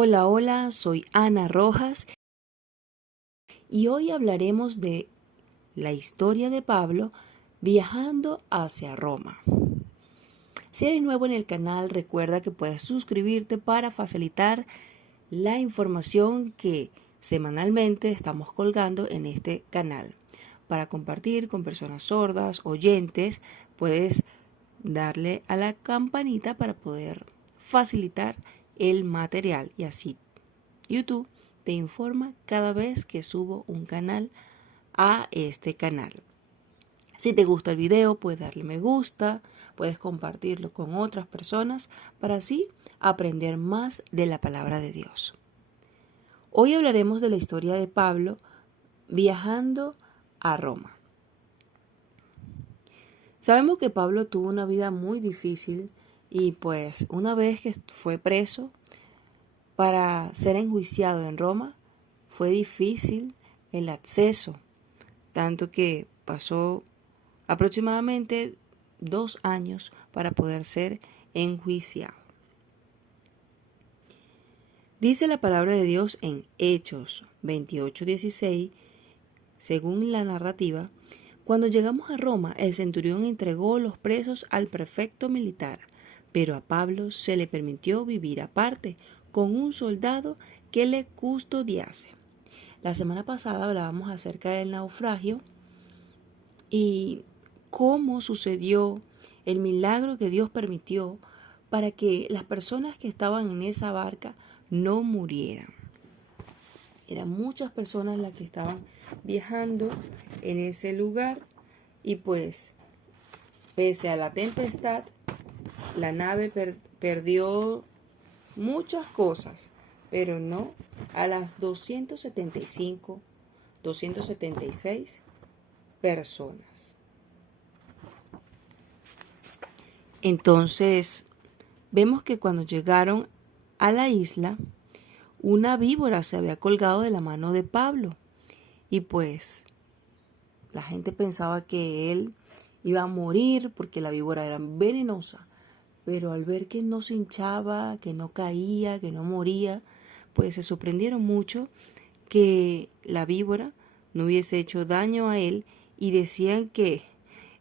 Hola, hola, soy Ana Rojas y hoy hablaremos de la historia de Pablo viajando hacia Roma. Si eres nuevo en el canal, recuerda que puedes suscribirte para facilitar la información que semanalmente estamos colgando en este canal. Para compartir con personas sordas, oyentes, puedes darle a la campanita para poder facilitar el material y así YouTube te informa cada vez que subo un canal a este canal. Si te gusta el video, puedes darle me gusta, puedes compartirlo con otras personas para así aprender más de la palabra de Dios. Hoy hablaremos de la historia de Pablo viajando a Roma. Sabemos que Pablo tuvo una vida muy difícil y pues una vez que fue preso para ser enjuiciado en Roma, fue difícil el acceso, tanto que pasó aproximadamente 2 años para poder ser enjuiciado. Dice la palabra de Dios en Hechos 28:16, según la narrativa: cuando llegamos a Roma, el centurión entregó los presos al prefecto militar, pero a Pablo se le permitió vivir aparte con un soldado que le custodiase. La semana pasada hablábamos acerca del naufragio y cómo sucedió el milagro que Dios permitió para que las personas que estaban en esa barca no murieran. Eran muchas personas las que estaban viajando en ese lugar y pues pese a la tempestad, la nave perdió muchas cosas, pero no a las 276 personas. Entonces, vemos que cuando llegaron a la isla, una víbora se había colgado de la mano de Pablo y pues la gente pensaba que él iba a morir porque la víbora era venenosa, pero al ver que no se hinchaba, que no caía, que no moría, pues se sorprendieron mucho que la víbora no hubiese hecho daño a él y decían que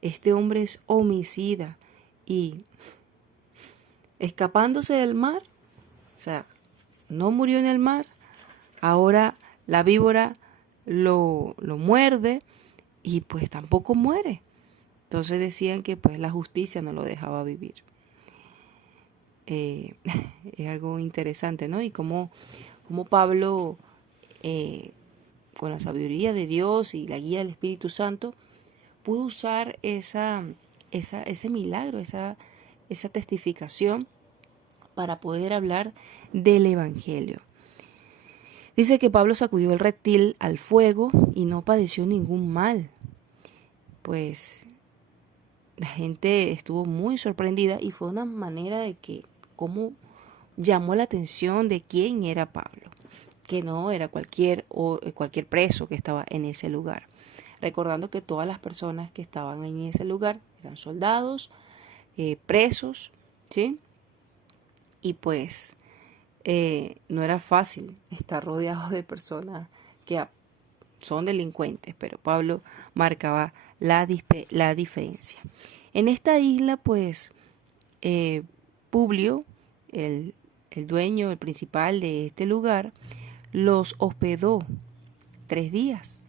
este hombre es homicida y escapándose del mar, o sea, no murió en el mar, ahora la víbora lo muerde y pues tampoco muere. Entonces decían que pues la justicia no lo dejaba vivir. Es algo interesante, ¿no? Y como Pablo, con la sabiduría de Dios y la guía del Espíritu Santo, pudo usar ese milagro, esa testificación para poder hablar del Evangelio. Dice que Pablo sacudió el reptil al fuego y no padeció ningún mal. Pues la gente estuvo muy sorprendida y fue una manera de que cómo llamó la atención de quién era Pablo, que no era cualquier preso que estaba en ese lugar. Recordando que todas las personas que estaban en ese lugar eran soldados, presos, ¿sí? Y pues no era fácil estar rodeado de personas que son delincuentes, pero Pablo marcaba la diferencia. En esta isla, pues, Publio, el dueño, el principal de este lugar, los hospedó 3 días.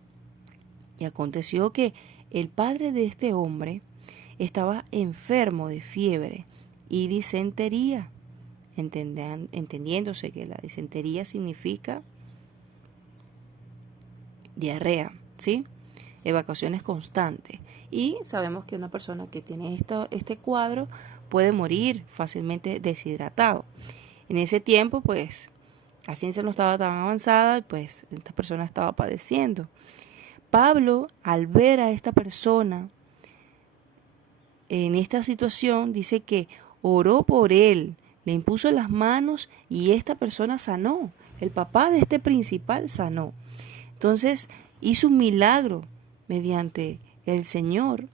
Y aconteció que el padre de este hombre estaba enfermo de fiebre y disentería, entendiéndose que la disentería significa diarrea, ¿sí? Evacuaciones constantes. Y sabemos que una persona que tiene este cuadro puede morir fácilmente deshidratado. En ese tiempo, pues, la ciencia no estaba tan avanzada, pues esta persona estaba padeciendo. Pablo, al ver a esta persona en esta situación, dice que oró por él, le impuso las manos y esta persona sanó. El papá de este principal sanó. Entonces hizo un milagro mediante el Señor,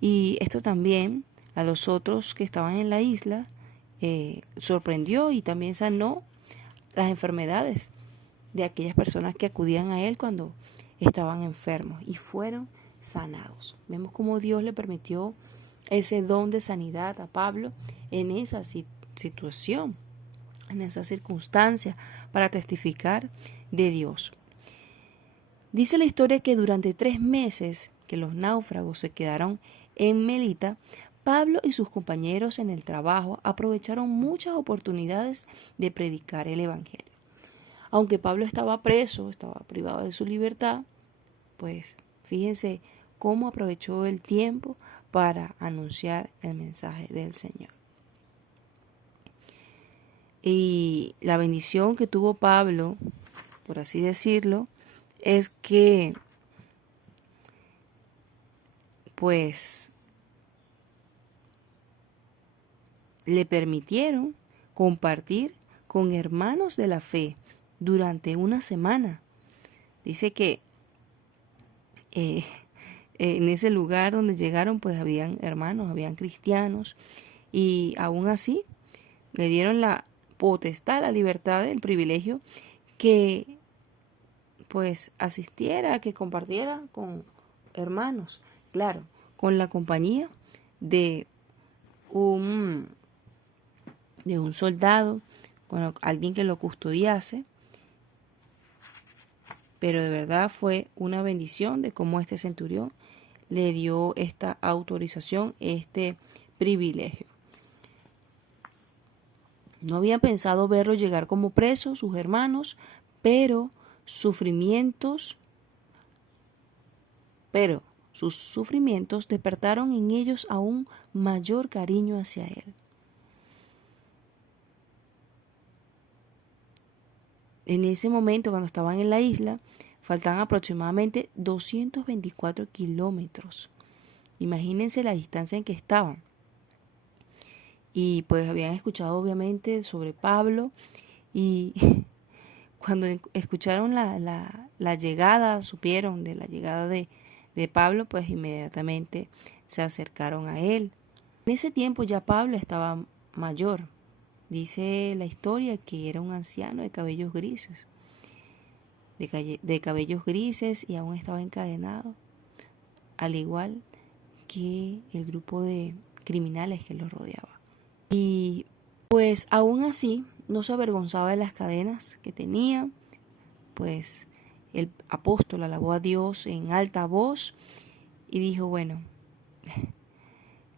y esto también a los otros que estaban en la isla sorprendió y también sanó las enfermedades de aquellas personas que acudían a él cuando estaban enfermos y fueron sanados. Vemos cómo Dios le permitió ese don de sanidad a Pablo en esa situación, en esa circunstancia, para testificar de Dios. Dice la historia que durante 3 meses que los náufragos se quedaron en Melita, Pablo y sus compañeros en el trabajo aprovecharon muchas oportunidades de predicar el Evangelio. Aunque Pablo estaba preso, estaba privado de su libertad, pues fíjense cómo aprovechó el tiempo para anunciar el mensaje del Señor. Y la bendición que tuvo Pablo, por así decirlo, es que pues le permitieron compartir con hermanos de la fe durante una semana. Dice que en ese lugar donde llegaron pues habían hermanos, habían cristianos, y aún así le dieron la potestad, la libertad, el privilegio que pues asistiera, que compartiera con hermanos, claro, con la compañía de un soldado, con alguien que lo custodiase. Pero de verdad fue una bendición de cómo este centurión le dio esta autorización, este privilegio. No habían pensado verlo llegar como preso, sus hermanos, pero sus sufrimientos despertaron en ellos aún mayor cariño hacia él. En ese momento, cuando estaban en la isla, faltaban aproximadamente 224 kilómetros. Imagínense la distancia en que estaban. Y pues habían escuchado obviamente sobre Pablo, y cuando escucharon la llegada, supieron de la llegada de Pablo, pues inmediatamente se acercaron a él. En ese tiempo ya Pablo estaba mayor. Dice la historia que era un anciano de cabellos grises, y aún estaba encadenado, al igual que el grupo de criminales que lo rodeaba. Y pues aún así no se avergonzaba de las cadenas que tenía, pues el apóstol alabó a Dios en alta voz y dijo, bueno,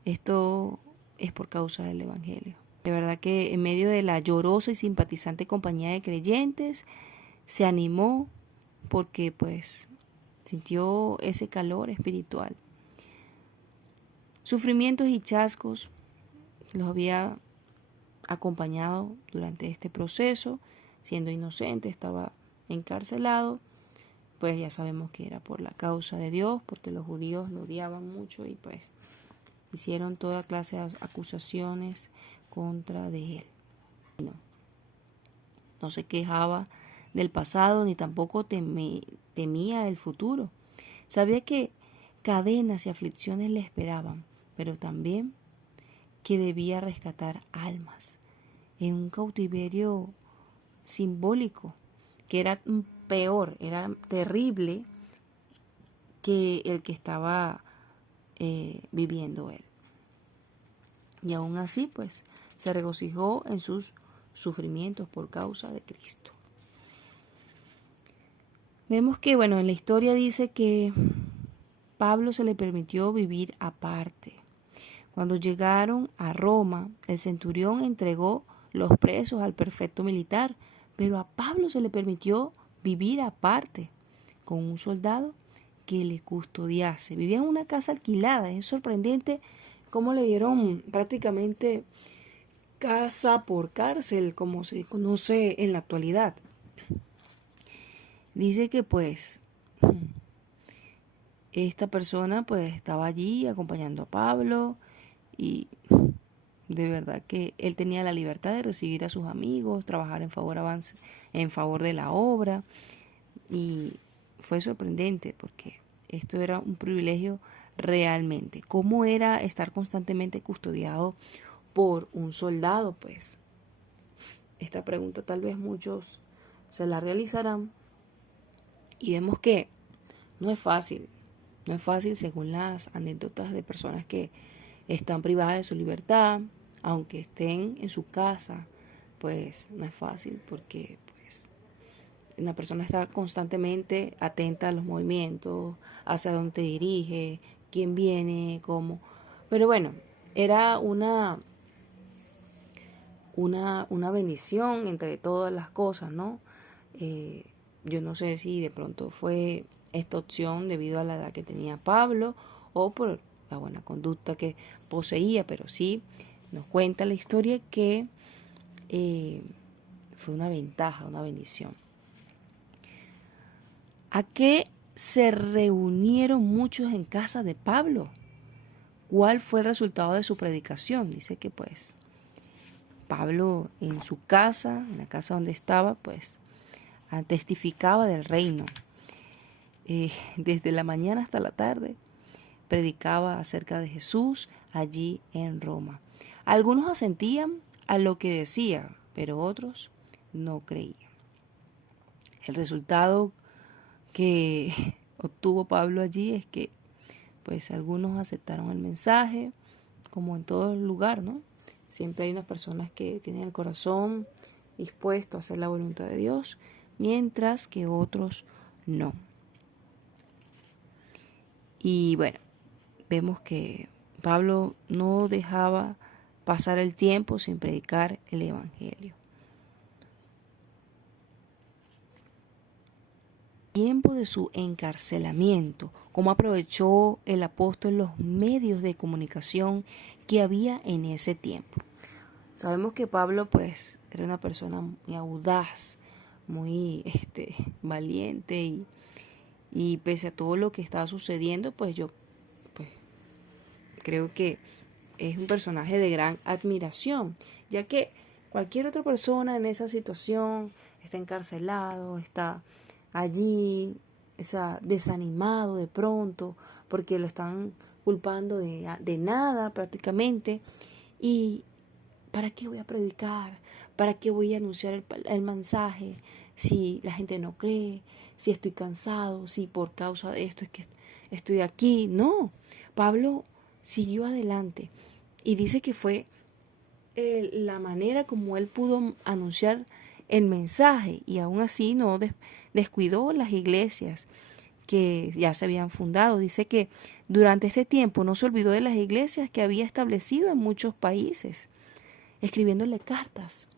esto es por causa del Evangelio. De verdad que en medio de la llorosa y simpatizante compañía de creyentes, se animó porque pues sintió ese calor espiritual. Sufrimientos y chascos los había acompañado durante este proceso. Siendo inocente, estaba encarcelado, pues ya sabemos que era por la causa de Dios, porque los judíos lo odiaban mucho y pues hicieron toda clase de acusaciones contra de él. No se quejaba del pasado ni tampoco temía el futuro. Sabía que cadenas y aflicciones le esperaban, pero también que debía rescatar almas en un cautiverio simbólico que era peor, era terrible que el que estaba viviendo él. Y aún así, pues, se regocijó en sus sufrimientos por causa de Cristo. Vemos que, bueno, en la historia dice que Pablo se le permitió vivir aparte. Cuando llegaron a Roma, el centurión entregó los presos al prefecto militar, pero a Pablo se le permitió vivir aparte con un soldado que le custodiase. Vivía en una casa alquilada. Es sorprendente cómo le dieron prácticamente casa por cárcel, como se conoce en la actualidad. Dice que pues esta persona pues estaba allí acompañando a Pablo y de verdad que él tenía la libertad de recibir a sus amigos, trabajar en favor de la obra, y fue sorprendente porque esto era un privilegio realmente. ¿Cómo era estar constantemente custodiado por un soldado? Pues esta pregunta tal vez muchos se la realizarán y vemos que no es fácil, no es fácil según las anécdotas de personas que están privadas de su libertad, aunque estén en su casa, pues no es fácil porque pues una persona está constantemente atenta a los movimientos, hacia dónde te dirige, quién viene, cómo. Pero bueno, era una bendición entre todas las cosas, ¿no? Yo no sé si de pronto fue esta opción debido a la edad que tenía Pablo o por la buena conducta que poseía, pero sí nos cuenta la historia que fue una ventaja, una bendición. ¿A qué se reunieron muchos en casa de Pablo? ¿Cuál fue el resultado de su predicación? Dice que pues Pablo en su casa, en la casa donde estaba, pues testificaba del reino. Desde la mañana hasta la tarde predicaba acerca de Jesús allí en Roma. Algunos asentían a lo que decía, pero otros no creían. El resultado que obtuvo Pablo allí es que pues algunos aceptaron el mensaje, como en todo lugar, ¿no? Siempre hay unas personas que tienen el corazón dispuesto a hacer la voluntad de Dios, mientras que otros no. Y bueno, vemos que Pablo no dejaba pasar el tiempo sin predicar el Evangelio. Tiempo de su encarcelamiento, cómo aprovechó el apóstol los medios de comunicación que había en ese tiempo. Sabemos que Pablo pues era una persona muy audaz, muy valiente y pese a todo lo que estaba sucediendo, pues yo pues creo que es un personaje de gran admiración, ya que cualquier otra persona en esa situación está encarcelado, está allí, desanimado de pronto, porque lo están culpando de nada prácticamente. ¿Y para qué voy a predicar? ¿Para qué voy a anunciar el mensaje si la gente no cree? Si estoy cansado, si por causa de esto es que estoy aquí. No, Pablo siguió adelante y dice que fue la manera como él pudo anunciar el mensaje y aún así no descuidó las iglesias que ya se habían fundado. Dice que durante este tiempo no se olvidó de las iglesias que había establecido en muchos países, escribiéndole cartas.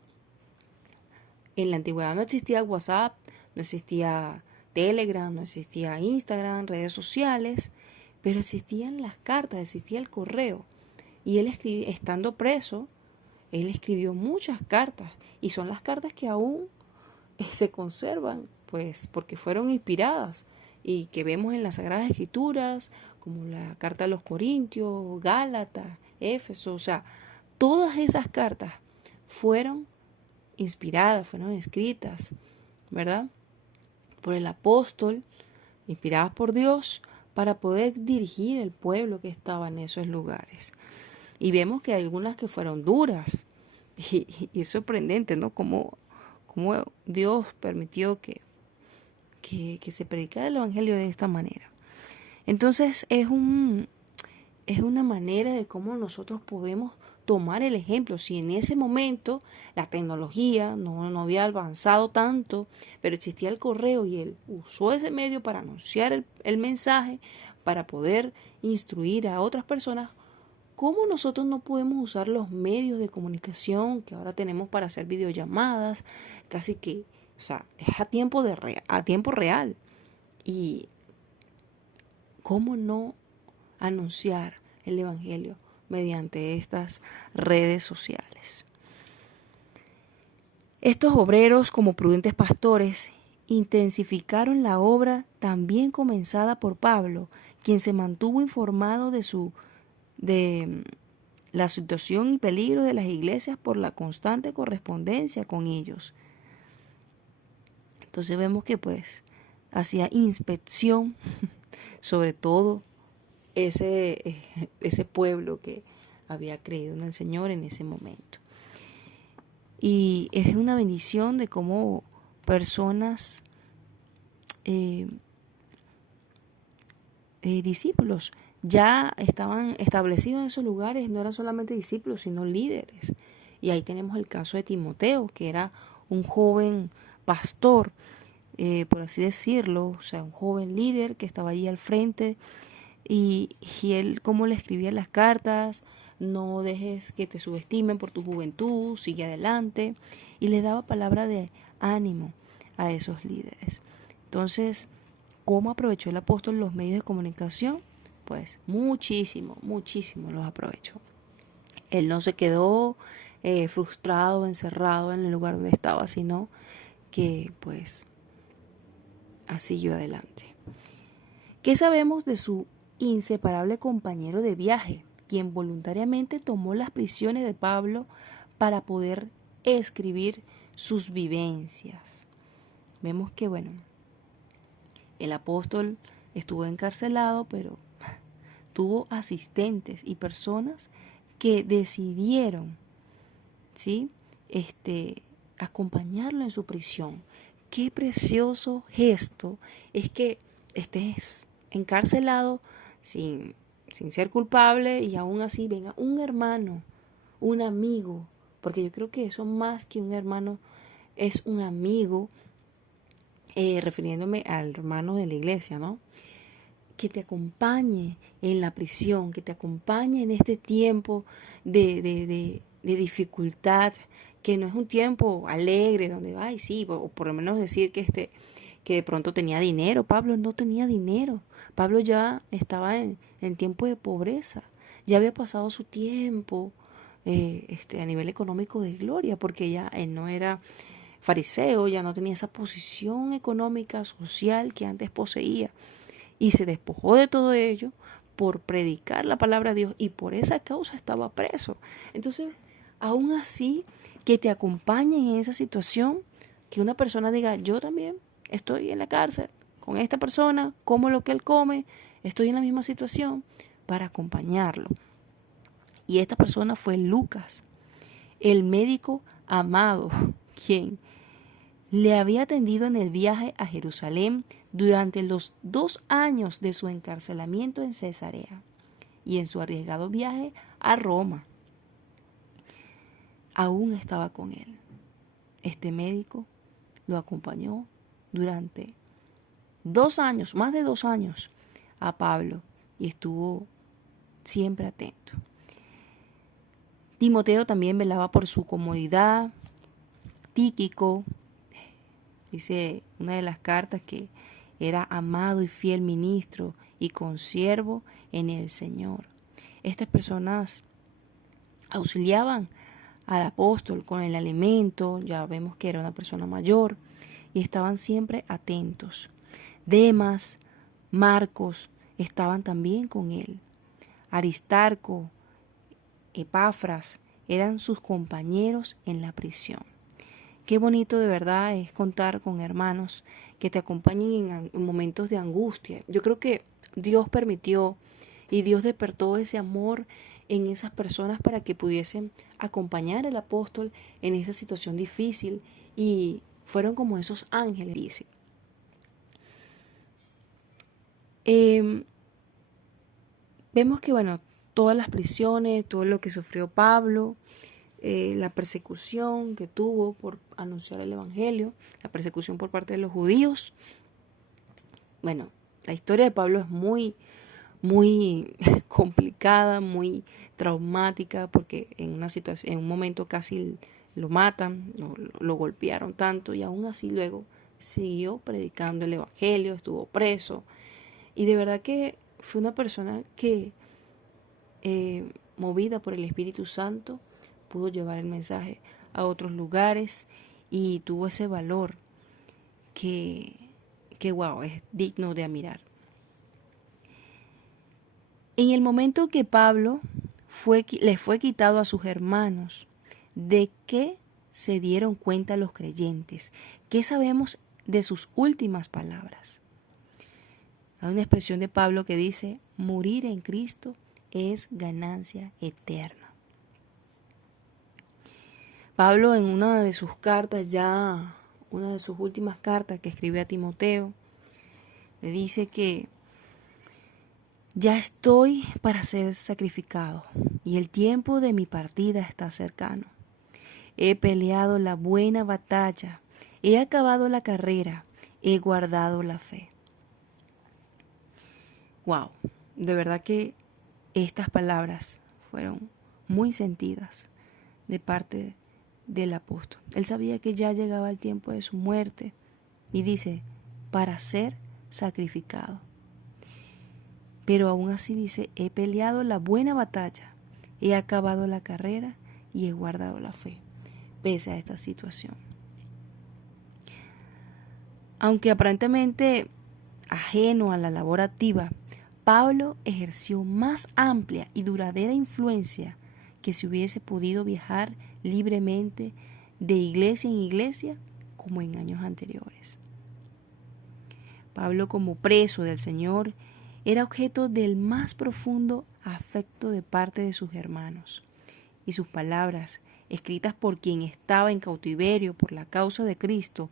En la antigüedad no existía WhatsApp, no existía Telegram, no existía Instagram, redes sociales, pero existían las cartas, existía el correo. Y él estando preso, él escribió muchas cartas y son las cartas que aún se conservan, pues porque fueron inspiradas y que vemos en las Sagradas Escrituras, como la carta a los Corintios, Gálatas, Éfeso, o sea, todas esas cartas fueron inspiradas, fueron escritas, ¿verdad? Por el apóstol, inspiradas por Dios, para poder dirigir el pueblo que estaba en esos lugares. Y vemos que hay algunas que fueron duras. Y es sorprendente, ¿no? Cómo Dios permitió que se predicara el Evangelio de esta manera. Entonces es una manera de cómo nosotros podemos tomar el ejemplo. Si en ese momento la tecnología no había avanzado tanto, pero existía el correo y él usó ese medio para anunciar el mensaje, para poder instruir a otras personas, ¿cómo nosotros no podemos usar los medios de comunicación que ahora tenemos para hacer videollamadas? Casi que, o sea, es a tiempo real. Y ¿cómo no anunciar el Evangelio mediante estas redes sociales? Estos obreros, como prudentes pastores, intensificaron la obra también comenzada por Pablo, quien se mantuvo informado de la situación y peligro de las iglesias por la constante correspondencia con ellos. Entonces vemos que pues hacía inspección sobre todo ese pueblo que había creído en el Señor en ese momento. Y es una bendición de cómo personas, discípulos, ya estaban establecidos en esos lugares, no eran solamente discípulos, sino líderes. Y ahí tenemos el caso de Timoteo, que era un joven pastor, por así decirlo, o sea, un joven líder que estaba allí al frente y él cómo le escribía las cartas: no dejes que te subestimen por tu juventud, sigue adelante, y le daba palabra de ánimo a esos líderes. Entonces, ¿cómo aprovechó el apóstol los medios de comunicación? Pues muchísimo, muchísimo los aprovechó. Él no se quedó frustrado, encerrado en el lugar donde estaba, sino que pues siguió adelante. ¿Qué sabemos de su inseparable compañero de viaje, quien voluntariamente tomó las prisiones de Pablo para poder escribir sus vivencias? Vemos que, bueno, el apóstol estuvo encarcelado, pero tuvo asistentes y personas que decidieron, ¿sí?, acompañarlo en su prisión. Qué precioso gesto es que estés encarcelado sin ser culpable y aún así venga un hermano, un amigo, porque yo creo que eso más que un hermano es un amigo, refiriéndome al hermano de la iglesia, ¿no? Que te acompañe en la prisión, que te acompañe en este tiempo de dificultad, que no es un tiempo alegre donde, ay, sí, o por lo menos decir que de pronto tenía dinero. Pablo no tenía dinero. Pablo ya estaba en tiempo de pobreza. Ya había pasado su tiempo a nivel económico de gloria, porque ya él no era fariseo, ya no tenía esa posición económica, social que antes poseía. Y se despojó de todo ello por predicar la palabra de Dios, y por esa causa estaba preso. Entonces, aún así, que te acompañen en esa situación, que una persona diga: yo también estoy en la cárcel con esta persona, como lo que él come, estoy en la misma situación, para acompañarlo. Y esta persona fue Lucas, el médico amado, quien le había atendido en el viaje a Jerusalén durante los 2 años de su encarcelamiento en Cesarea y en su arriesgado viaje a Roma. Aún estaba con él. Este médico lo acompañó durante 2 años, más de 2 años, a Pablo, y estuvo siempre atento. Timoteo también velaba por su comodidad. Tíquico dice una de las cartas que era amado y fiel ministro y consiervo en el Señor. Estas personas auxiliaban al apóstol con el alimento, ya vemos que era una persona mayor, y estaban siempre atentos. Demas, Marcos estaban también con él. Aristarco, Epafras eran sus compañeros en la prisión. Qué bonito de verdad es contar con hermanos que te acompañen en momentos de angustia. Yo creo que Dios permitió y Dios despertó ese amor en esas personas para que pudiesen acompañar al apóstol en esa situación difícil, y fueron como esos ángeles, dice. Vemos que, bueno, todas las prisiones, todo lo que sufrió Pablo, la persecución que tuvo por anunciar el evangelio, la persecución por parte de los judíos. Bueno, la historia de Pablo es muy, muy complicada, muy traumática, porque en una situación, en un momento casi lo matan, lo golpearon tanto, y aún así luego siguió predicando el evangelio, estuvo preso, y de verdad que fue una persona que, movida por el Espíritu Santo, pudo llevar el mensaje a otros lugares y tuvo ese valor que wow, es digno de admirar. En el momento que Pablo le fue quitado a sus hermanos, ¿de qué se dieron cuenta los creyentes? ¿Qué sabemos de sus últimas palabras? Hay una expresión de Pablo que dice: morir en Cristo es ganancia eterna. Pablo en una de sus cartas, ya una de sus últimas cartas que escribió a Timoteo, le dice que ya estoy para ser sacrificado y el tiempo de mi partida está cercano. He peleado la buena batalla, he acabado la carrera, he guardado la fe. Wow, de verdad que estas palabras fueron muy sentidas de parte del apóstol. Él sabía que ya llegaba el tiempo de su muerte y dice, para ser sacrificado. Pero aún así dice, he peleado la buena batalla, he acabado la carrera y he guardado la fe, pese a esta situación. Aunque aparentemente ajeno a la labor activa, Pablo ejerció más amplia y duradera influencia que si hubiese podido viajar libremente de iglesia en iglesia como en años anteriores. Pablo, como preso del Señor, era objeto del más profundo afecto de parte de sus hermanos, y sus palabras, escritas por quien estaba en cautiverio por la causa de Cristo,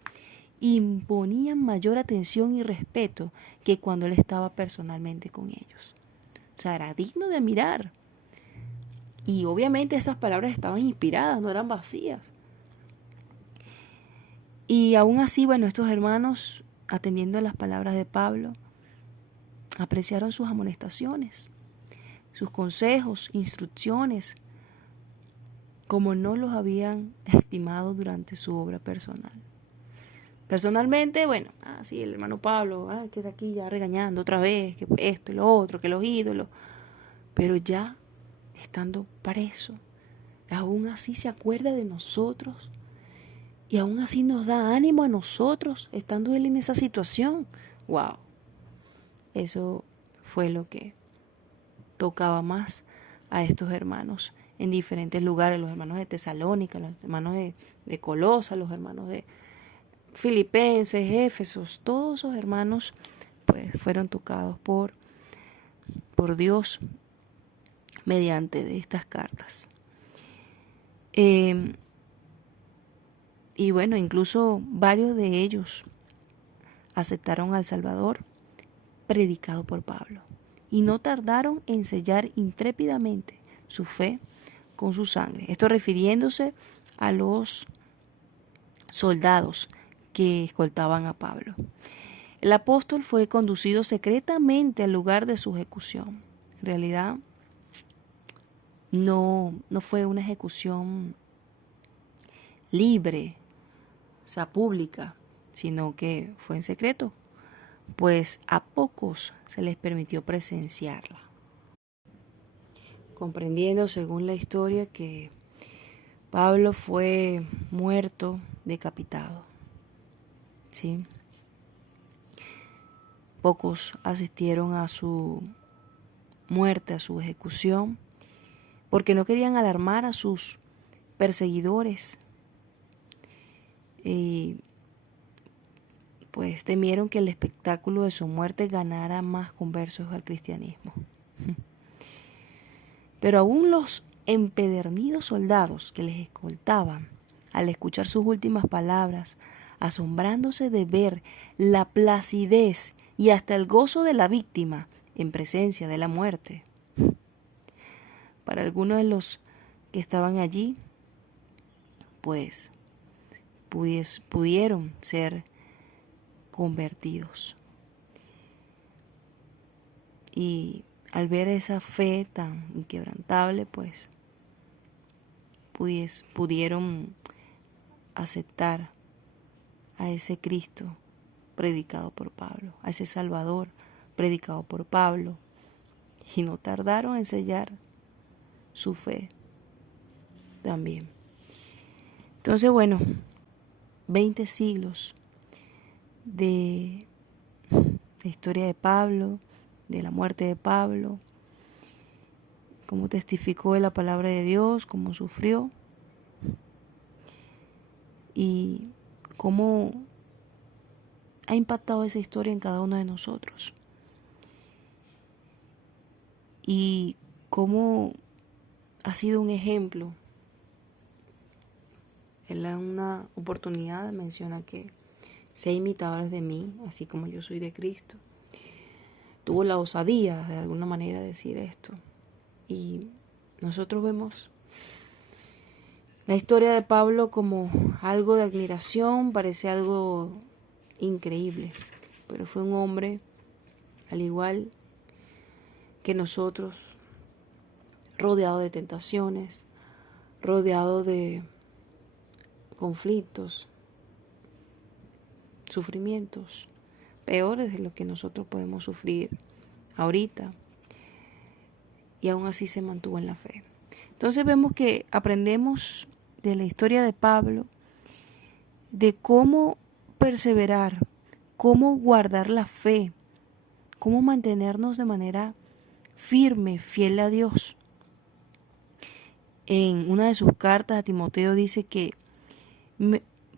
imponían mayor atención y respeto que cuando él estaba personalmente con ellos. O sea, era digno de mirar. Y obviamente esas palabras estaban inspiradas, no eran vacías. Y aún así, bueno, estos hermanos, atendiendo a las palabras de Pablo, apreciaron sus amonestaciones, sus consejos, instrucciones, como no los habían estimado durante su obra personal. Personalmente, bueno, sí, el hermano Pablo, que está aquí ya regañando otra vez, que esto y lo otro, que los ídolos, pero ya estando preso, aún así se acuerda de nosotros y aún así nos da ánimo a nosotros, estando él en esa situación. Wow, eso fue lo que tocaba más a estos hermanos en diferentes lugares, los hermanos de Tesalónica, los hermanos de Colosa, los hermanos de Filipenses, Éfesos, todos esos hermanos pues fueron tocados por Dios mediante de estas cartas. Y bueno, incluso varios de ellos aceptaron al Salvador predicado por Pablo y no tardaron en sellar intrépidamente su fe con su sangre. Esto refiriéndose a los soldados que escoltaban a Pablo. El apóstol fue conducido secretamente al lugar de su ejecución. En realidad, no fue una ejecución libre, o sea, pública, sino que fue en secreto, pues a pocos se les permitió presenciarla. Comprendiendo, según la historia, que Pablo fue muerto, decapitado. ¿Sí? Pocos asistieron a su muerte, a su ejecución, porque no querían alarmar a sus perseguidores y pues temieron que el espectáculo de su muerte ganara más conversos al cristianismo. Pero aún los empedernidos soldados que les escoltaban, al escuchar sus últimas palabras, asombrándose de ver la placidez y hasta el gozo de la víctima en presencia de la muerte. Para algunos de los que estaban allí, pues pudieron ser convertidos. Y al ver esa fe tan inquebrantable, pues pudieron aceptar a ese Cristo predicado por Pablo, a ese Salvador predicado por Pablo, y no tardaron en sellar su fe también. Entonces, bueno, 20 siglos de la historia de Pablo, de la muerte de Pablo, cómo testificó de la palabra de Dios, cómo sufrió y cómo ha impactado esa historia en cada uno de nosotros. Y cómo ha sido un ejemplo Él en una oportunidad menciona que sé imitadores de mí, así como yo soy de Cristo. Tuvo la osadía de alguna manera de decir esto. Y nosotros vemos la historia de Pablo como algo de admiración, parece algo increíble, pero fue un hombre, al igual que nosotros, rodeado de tentaciones, rodeado de conflictos, sufrimientos, peores de lo que nosotros podemos sufrir ahorita, y aún así se mantuvo en la fe. Entonces vemos que aprendemos de la historia de Pablo, de cómo perseverar, cómo guardar la fe, cómo mantenernos de manera firme, fiel a Dios. En una de sus cartas a Timoteo dice que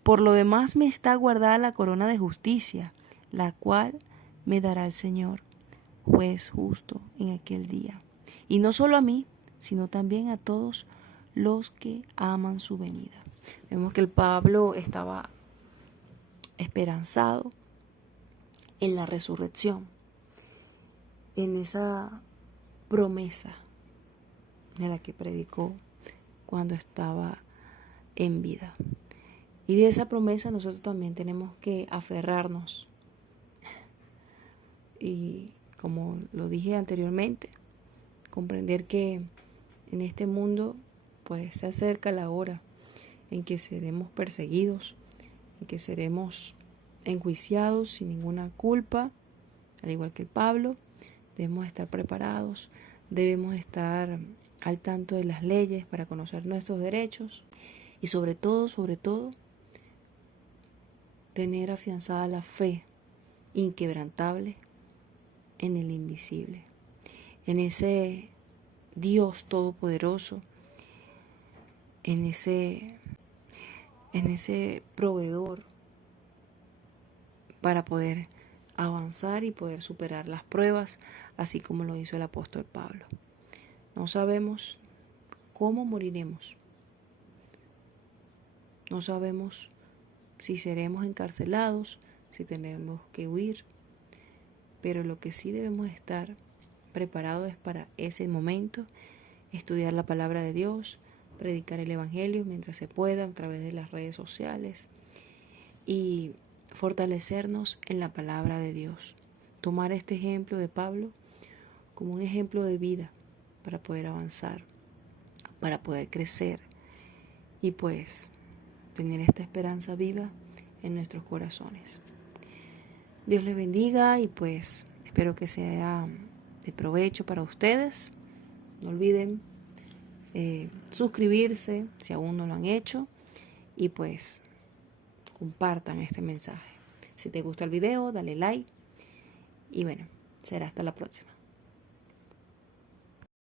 por lo demás me está guardada la corona de justicia, la cual me dará el Señor, juez justo en aquel día. Y no solo a mí, sino también a todos los que aman su venida. Vemos que el Pablo estaba esperanzado en la resurrección, en esa promesa de la que predicó cuando estaba en vida. Y de esa promesa nosotros también tenemos que aferrarnos. Y como lo dije anteriormente, comprender que en este mundo pues se acerca la hora en que seremos perseguidos, en que seremos enjuiciados sin ninguna culpa, al igual que el Pablo. Debemos estar preparados, debemos estar al tanto de las leyes para conocer nuestros derechos y sobre todo, tener afianzada la fe inquebrantable en el invisible, en ese Dios todopoderoso, en ese proveedor para poder avanzar y poder superar las pruebas, así como lo hizo el apóstol Pablo. No sabemos cómo moriremos. No sabemos si seremos encarcelados, si tenemos que huir, pero lo que sí debemos estar preparados es para ese momento, estudiar la palabra de Dios, predicar el evangelio mientras se pueda a través de las redes sociales y fortalecernos en la palabra de Dios. Tomar este ejemplo de Pablo como un ejemplo de vida para poder avanzar, para poder crecer y pues tener esta esperanza viva en nuestros corazones. Dios les bendiga y pues espero que sea de provecho para ustedes. No olviden suscribirse si aún no lo han hecho y pues compartan este mensaje. Si te gustó el video, dale like y bueno, será hasta la próxima.